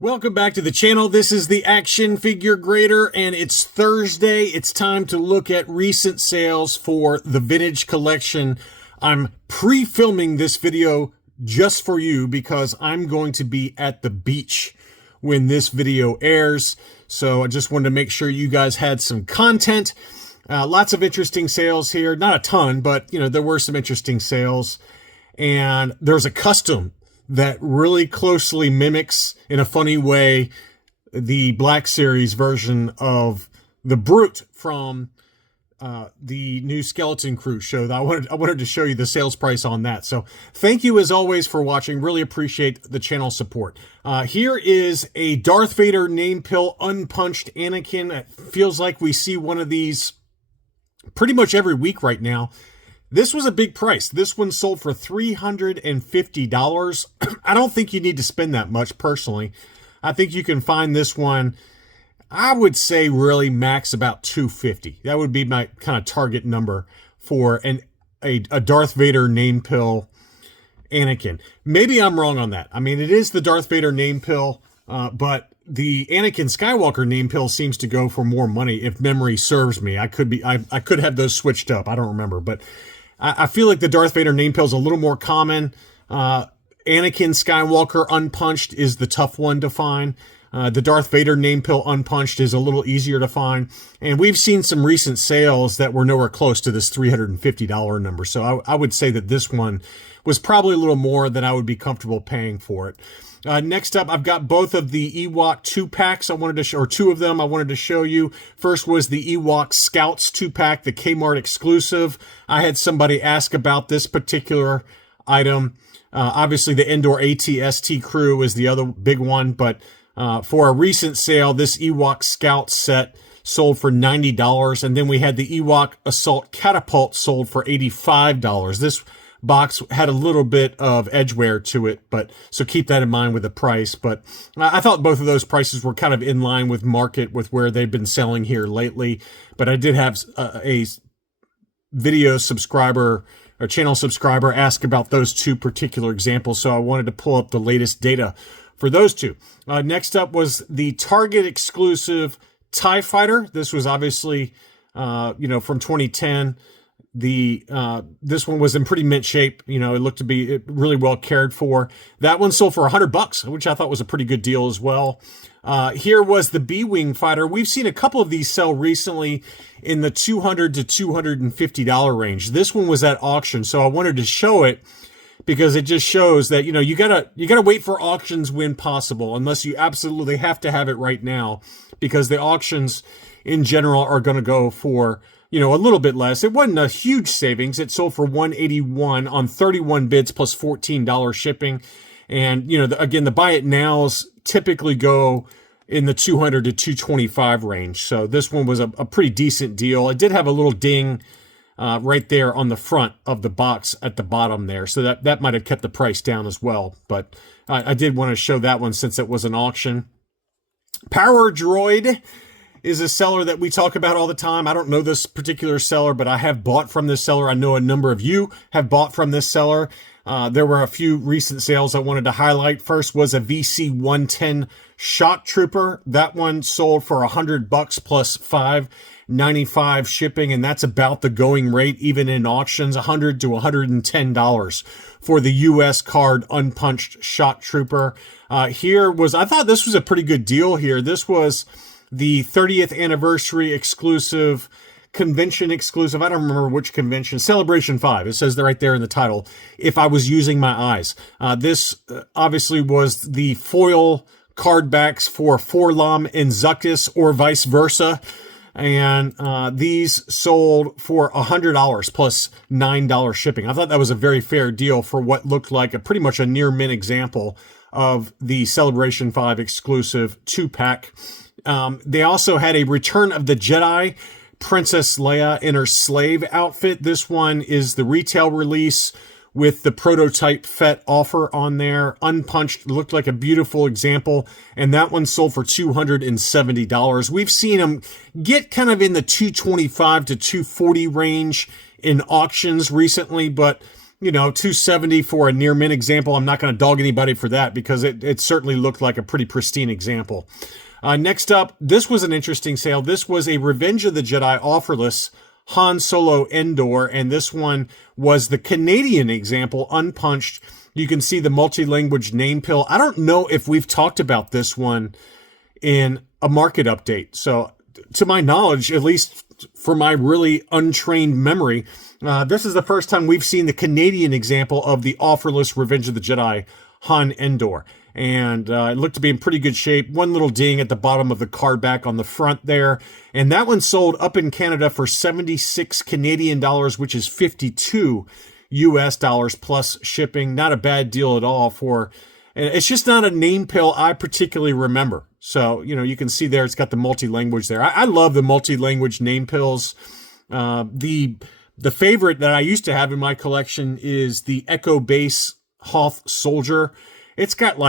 Welcome back to the channel. This is the Action Figure Grader, and it's Thursday. It's time to look at recent sales for the vintage collection. I'm pre-filming this video just for you because I'm going to be at the beach when this video airs. So I just wanted to make sure you guys had some content. Lots of interesting sales here. Not a ton, but there were some interesting sales. And there's a custom that really closely mimics, in a funny way, the Black Series version of the Brute from the new Skeleton Crew show. I wanted to show you the sales price on that. So thank you as always for watching. Really appreciate the channel support. Here is a Darth Vader name pill unpunched Anakin. It feels like we see one of these pretty much every week right now. This was a big price. This one sold for $350. I don't think you need to spend that much personally. I think you can find this one, I would say really max about $250. That would be my kind of target number for a Darth Vader name pill Anakin. Maybe I'm wrong on that. I mean, it is the Darth Vader name pill, but the Anakin Skywalker name pill seems to go for more money if memory serves me. I could have those switched up. I don't remember, but I feel like the Darth Vader name pill is a little more common. Anakin Skywalker unpunched is the tough one to find. The Darth Vader name pill unpunched is a little easier to find. And we've seen some recent sales that were nowhere close to this $350 number. So I would say that this one was probably a little more than I would be comfortable paying for it. Next up, I've got both of the Ewok 2-packs I wanted to show, or two of them I wanted to show you. First was the Ewok Scouts 2-pack, the Kmart exclusive. I had somebody ask about this particular item. Obviously, the Endor AT-ST crew is the other big one, but for a recent sale, this Ewok Scout set sold for $90, and then we had the Ewok Assault Catapult sold for $85. This box had a little bit of edgeware to it, but so keep that in mind with the price. But I thought both of those prices were kind of in line with market with where they've been selling here lately. But I did have a video subscriber or channel subscriber ask about those two particular examples, so I wanted to pull up the latest data for those two. Next up was the Target exclusive TIE Fighter. This was obviously from 2010. This one was in pretty mint shape. It looked to be really well cared for. That one sold for $100, which I thought was a pretty good deal as well. Here was the B-Wing fighter. We've seen a couple of these sell recently in the $200 to $250 range. This one was at auction, so I wanted to show it because it just shows that, you gotta wait for auctions when possible, unless you absolutely have to have it right now, because the auctions in general are going to go for a little bit less. It wasn't a huge savings. It sold for $181 on 31 bids plus $14 shipping. And, again, the buy it nows typically go in the $200 to $225 range. So this one was a pretty decent deal. It did have a little ding right there on the front of the box at the bottom there. So that might have kept the price down as well. But I did want to show that one since it was an auction. Power Droid is a seller that we talk about all the time. I don't know this particular seller, but I have bought from this seller. I know a number of you have bought from this seller. There were a few recent sales I wanted to highlight. First was a VC-110 Shock Trooper. That one sold for $100 plus $5.95 shipping, and that's about the going rate, even in auctions, $100 to $110 for the U.S. card unpunched Shock Trooper. I thought this was a pretty good deal here. This was the 30th anniversary exclusive, convention exclusive. I don't remember which convention. Celebration 5. It says right there in the title, If I Was Using My Eyes. This obviously was the foil cardbacks for Forlom and Zuckuss, or vice versa. And these sold for $100 plus $9 shipping. I thought that was a very fair deal for what looked like pretty much a near mint example of the Celebration 5 exclusive 2-pack. They also had a Return of the Jedi Princess Leia in her slave outfit. This one is the retail release with the prototype Fett offer on there. Unpunched, looked like a beautiful example. And that one sold for $270. We've seen them get kind of in the $225 to $240 range in auctions recently, but $270 for a near mint example. I'm not going to dog anybody for that because it certainly looked like a pretty pristine example. Next up, this was an interesting sale. This was a Revenge of the Jedi offerless Han Solo Endor, and this one was the Canadian example, unpunched. You can see the multi-language name pill. I don't know if we've talked about this one in a market update. So to my knowledge, at least for my really untrained memory, this is the first time we've seen the Canadian example of the offerless Revenge of the Jedi Han Endor. And it looked to be in pretty good shape. One little ding at the bottom of the card back on the front there. And that one sold up in Canada for 76 Canadian dollars, which is 52 US dollars plus shipping. Not a bad deal at all for, and it's just not a name pill I particularly remember. So, you can see there, it's got the multi-language there. I love the multi-language name pills. The favorite that I used to have in my collection is the Echo Base Hoth Soldier. It's got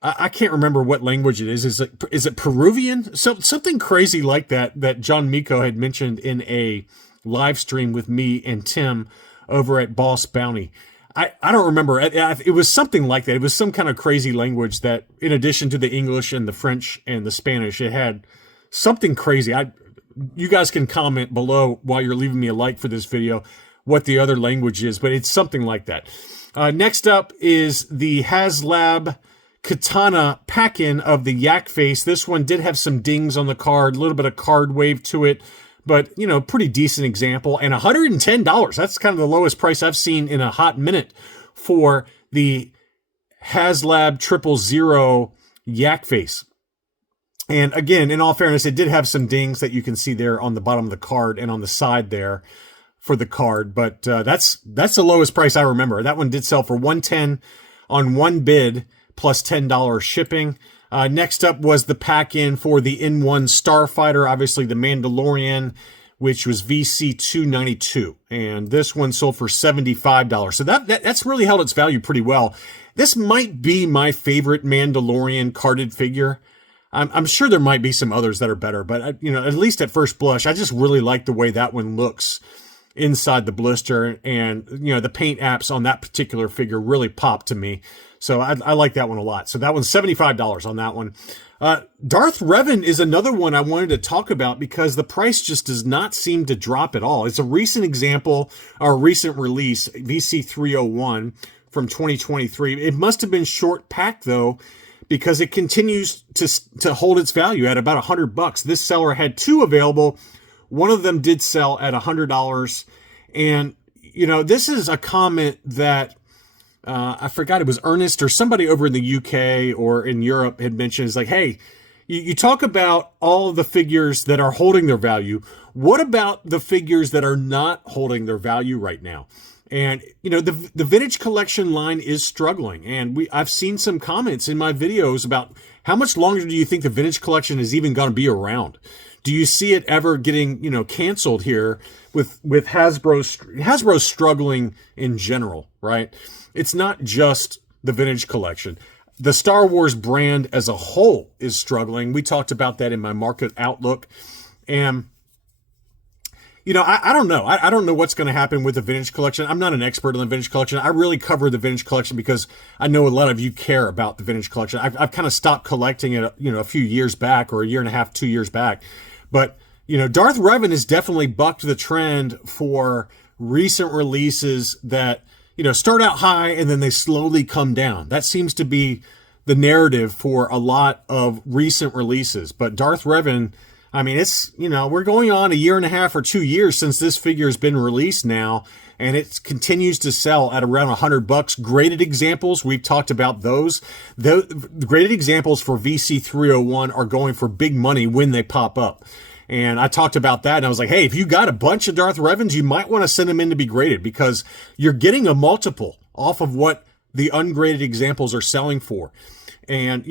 I can't remember what language it is. Is it Peruvian? Something crazy like that John Miko had mentioned in a live stream with me and Tim over at Boss Bounty. I don't remember. It was something like that. It was some kind of crazy language that, in addition to the English and the French and the Spanish, it had something crazy. You guys can comment below while you're leaving me a like for this video what the other language is, but it's something like that. Next up is the Haslab Katana pack-in of the Yak Face. This one did have some dings on the card, a little bit of card wave to it, but, pretty decent example. And $110. That's kind of the lowest price I've seen in a hot minute for the Haslab 000 Yak Face. And again, in all fairness, it did have some dings that you can see there on the bottom of the card and on the side there for the card, but that's the lowest price I remember. That one did sell for $110 on one bid plus $10 shipping. Next up was the pack-in for the N1 Starfighter, obviously the Mandalorian, which was VC 292, and this one sold for $75. So that's really held its value pretty well. This might be my favorite Mandalorian carded figure. I'm sure there might be some others that are better, but at least at first blush, I just really like the way that one looks inside the blister, and the paint apps on that particular figure really pop to me. So I like that one a lot. So that one's $75 on that one. Darth Revan is another one I wanted to talk about because the price just does not seem to drop at all. It's a recent example, or recent release, VC 301 from 2023. It must have been short packed though, because it continues to hold its value at about $100. This seller had two available. One of them did sell at $100. And, this is a comment that I forgot, it was Ernest or somebody over in the UK or in Europe had mentioned. Is like, hey, you talk about all of the figures that are holding their value. What about the figures that are not holding their value right now? And, the vintage collection line is struggling. And I've seen some comments in my videos about how much longer do you think the vintage collection is even going to be around? Do you see it ever getting, canceled here with Hasbro struggling in general, right? It's not just the vintage collection. The Star Wars brand as a whole is struggling. We talked about that in my market outlook. And, I don't know. I don't know what's going to happen with the vintage collection. I'm not an expert on the vintage collection. I really cover the vintage collection because I know a lot of you care about the vintage collection. I've kind of stopped collecting it, a few years back, or a year and a half, 2 years back. But, Darth Revan has definitely bucked the trend for recent releases that, start out high and then they slowly come down. That seems to be the narrative for a lot of recent releases. But Darth Revan, it's, we're going on a year and a half or 2 years since this figure has been released now, and it continues to sell at around $100. Graded examples, we've talked about those. The graded examples for VC 301 are going for big money when they pop up. And I talked about that, and I was like, hey, if you got a bunch of Darth Revans, you might want to send them in to be graded because you're getting a multiple off of what the ungraded examples are selling for. And,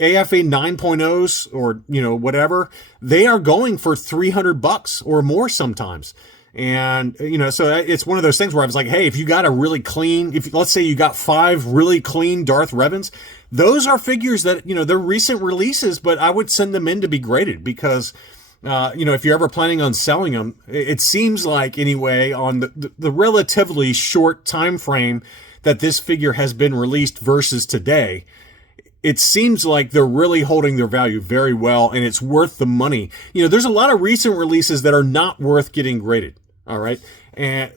AFA 9.0s or, whatever, they are going for $300 or more sometimes. And, so it's one of those things where I was like, hey, if you got a really clean, let's say you got 5 really clean Darth Revans, those are figures that, they're recent releases, but I would send them in to be graded because if you're ever planning on selling them, it seems like anyway on the relatively short time frame that this figure has been released versus today, it seems like they're really holding their value very well, and it's worth the money. There's a lot of recent releases that are not worth getting graded. All right.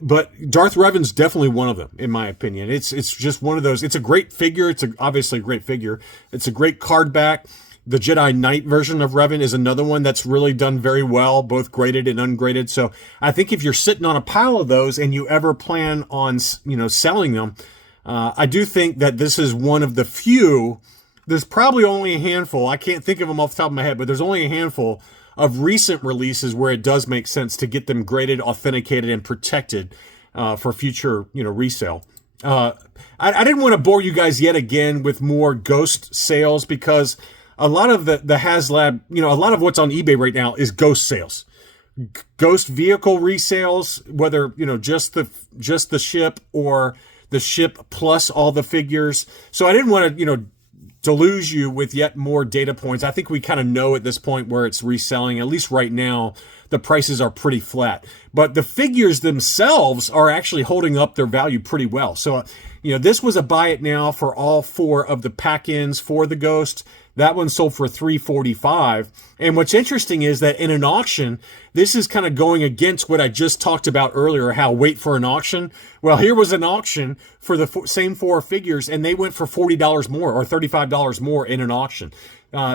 But Darth Revan's definitely one of them, in my opinion. It's just one of those. It's a great figure. It's obviously a great figure. It's a great card back. The Jedi Knight version of Revan is another one that's really done very well, both graded and ungraded. So I think if you're sitting on a pile of those and you ever plan on, selling them, I do think that this is one of the few. There's probably only a handful. I can't think of them off the top of my head, but there's only a handful of recent releases where it does make sense to get them graded, authenticated, and protected for future, resale. I didn't want to bore you guys yet again with more ghost sales, because a lot of the Haslab, a lot of what's on eBay right now is ghost sales, ghost vehicle resales, whether just the ship or the ship plus all the figures. So I didn't want to deluge you with yet more data points. I think we kind of know at this point where it's reselling. At least right now, the prices are pretty flat. But the figures themselves are actually holding up their value pretty well. So, this was a buy it now for all 4 of the pack-ins for the Ghost. That one sold for $345. And what's interesting is that in an auction, this is kind of going against what I just talked about earlier, how wait for an auction. Well, here was an auction for the same 4 figures, and they went for $40 more or $35 more in an auction.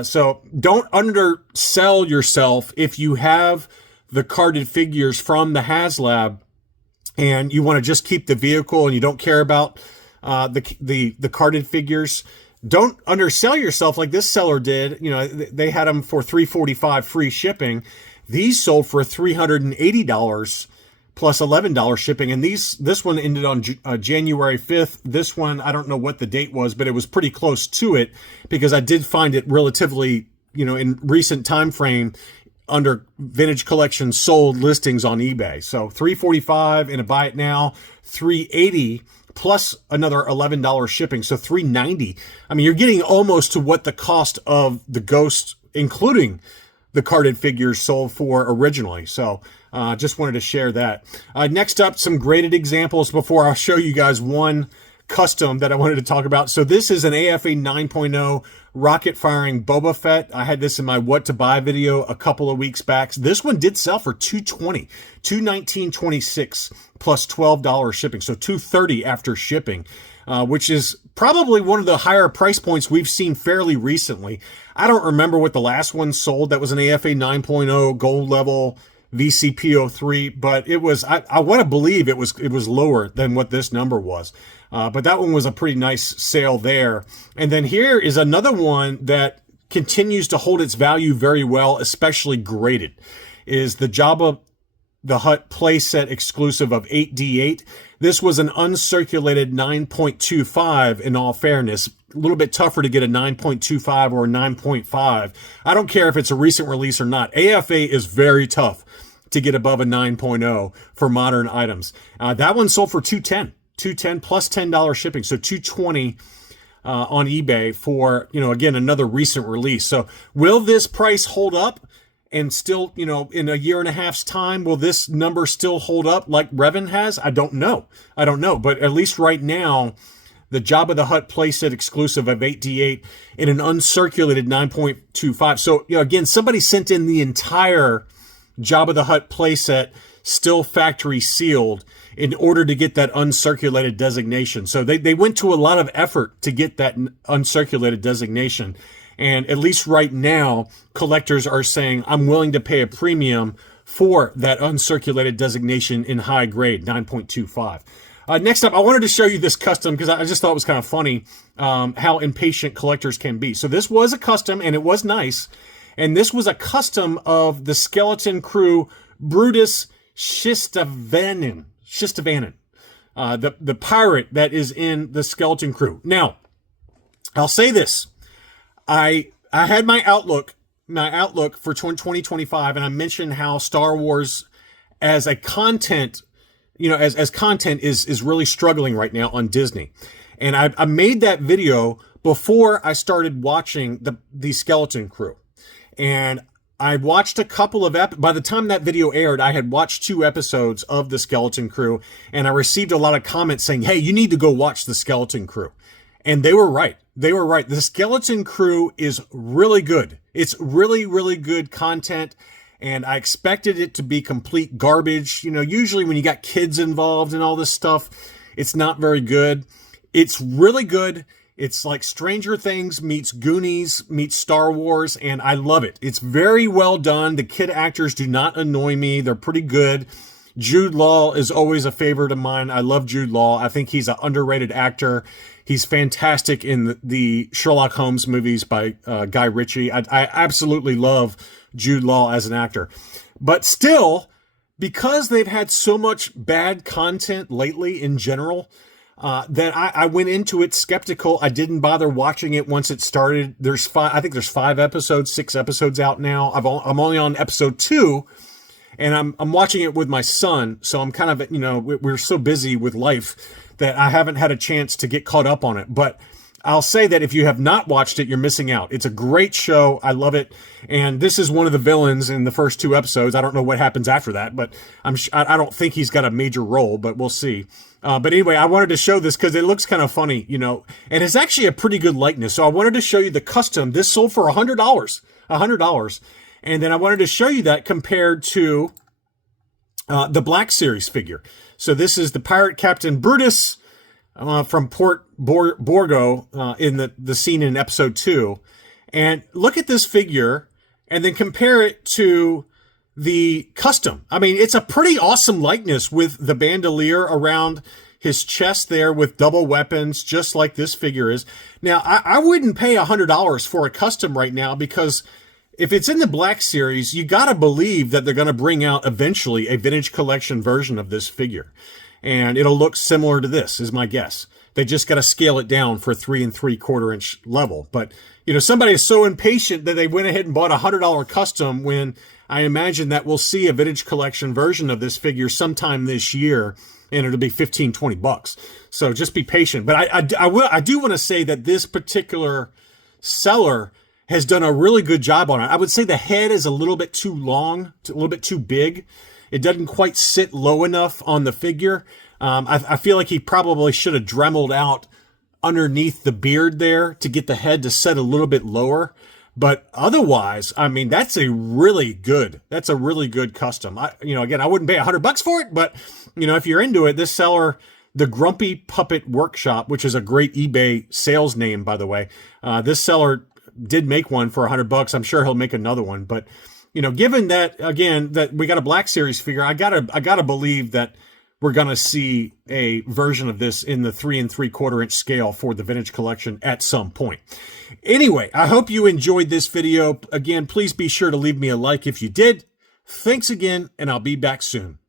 So don't undersell yourself if you have the carded figures from the Haslab and you want to just keep the vehicle and you don't care about the carded figures. Don't undersell yourself like this seller did. They had them for $345 free shipping. These sold for $380 plus $11 shipping. And this one ended on January 5th. This one, I don't know what the date was, but it was pretty close to it, because I did find it relatively, in recent time frame under vintage collection sold listings on eBay. So $345 in a buy it now, $380 plus another $11 shipping, so $390. I mean, you're getting almost to what the cost of the Ghost, including the carded figures, sold for originally. So just wanted to share that. Next up, some graded examples before I'll show you guys one custom that I wanted to talk about. So this is an AFA 9.0 rocket firing Boba Fett. I had this in my what to buy video a couple of weeks back. This one did sell for $220, $219.26 plus $12 shipping. So $230 after shipping, which is probably one of the higher price points we've seen fairly recently. I don't remember what the last one sold. That was an AFA 9.0 gold level VCP03, but it was, I want to believe it was lower than what this number was. But that one was a pretty nice sale there. And then here is another one that continues to hold its value very well, especially graded, is the Jabba the Hutt playset exclusive of 8D8. This was an uncirculated 9.25 in all fairness. A little bit tougher to get a 9.25 or a 9.5. I don't care if it's a recent release or not. AFA is very tough to get above a 9.0 for modern items. That one sold for $210 plus $10 shipping, so $220 on eBay for, again, another recent release. So will this price hold up? And still, in a year and a half's time, will this number still hold up like Revan has? I don't know. But at least right now, the Jabba the Hutt playset exclusive of 8D8 in an uncirculated 9.25. So, again, somebody sent in the entire Jabba the Hutt playset still factory sealed in order to get that uncirculated designation. So they went to a lot of effort to get that uncirculated designation. And at least right now, collectors are saying, I'm willing to pay a premium for that uncirculated designation in high grade, 9.25. Next up, I wanted to show you this custom because I just thought it was kind of funny how impatient collectors can be. So this was a custom, and it was nice. And this was a custom of the Skeleton Crew Brutus Shistavanen, the pirate that is in the Skeleton Crew. Now, I'll say this. I had my outlook for 2025, and I mentioned how Star Wars as a content, as content is really struggling right now on Disney. And I made that video before I started watching the Skeleton Crew. And I watched a couple of by the time that video aired, I had watched 2 episodes of The Skeleton Crew, and I received a lot of comments saying, hey, you need to go watch The Skeleton Crew. And they were right. They were right. The Skeleton Crew is really good. It's really, really good content, and I expected it to be complete garbage. You know, usually when you got kids involved in all this stuff, it's not very good. It's really good. It's like Stranger Things meets Goonies meets Star Wars, and I love it. It's very well done. The kid actors do not annoy me. They're pretty good. Jude Law is always a favorite of mine. I love Jude Law. I think he's an underrated actor. He's fantastic in the Sherlock Holmes movies by Guy Ritchie. I absolutely love Jude Law as an actor. But still, because they've had so much bad content lately in general, that I went into it skeptical. I didn't bother watching it once it started. I think there's 5 episodes, 6 episodes out now. I'm only on episode 2, and I'm watching it with my son. So I'm kind of, you know, we're so busy with life that I haven't had a chance to get caught up on it. But I'll say that if you have not watched it, you're missing out. It's a great show. I love it. And this is one of the villains in the first 2 episodes. I don't know what happens after that, but I don't think he's got a major role, but we'll see. But anyway, I wanted to show this because it looks kind of funny, you know, and it's actually a pretty good likeness. So I wanted to show you the custom. This sold for $100. And then I wanted to show you that compared to the Black Series figure. So this is the Pirate Captain Brutus from Port Borgo in the scene in episode 2. And look at this figure and then compare it to the custom. I mean, it's a pretty awesome likeness with the bandolier around his chest there with double weapons, just like this figure is. Now, I wouldn't pay $100 for a custom right now because if it's in the Black Series, you got to believe that they're going to bring out eventually a vintage collection version of this figure. And it'll look similar to this, is my guess. They just got to scale it down for 3 3/4 inch level. But, you know, somebody is so impatient that they went ahead and bought a $100 custom when I imagine that we'll see a vintage collection version of this figure sometime this year, and it'll be $15-20. So just be patient. But I do want to say that this particular seller has done a really good job on it. I would say the head is a little bit too long, a little bit too big. It doesn't quite sit low enough on the figure. I feel like he probably should have dremeled out underneath the beard there to get the head to set a little bit lower. But otherwise, I mean, that's a really good custom. Again, I wouldn't pay $100 for it, but you know, if you're into it, this seller, the Grumpy Puppet Workshop, which is a great eBay sales name, by the way, this seller did make one for $100. I'm sure he'll make another one. But you know, given that again that we got a Black Series figure, I gotta believe that we're going to see a version of this in the 3 3/4 inch scale for the vintage collection at some point. Anyway, I hope you enjoyed this video. Again, please be sure to leave me a like if you did. Thanks again, and I'll be back soon.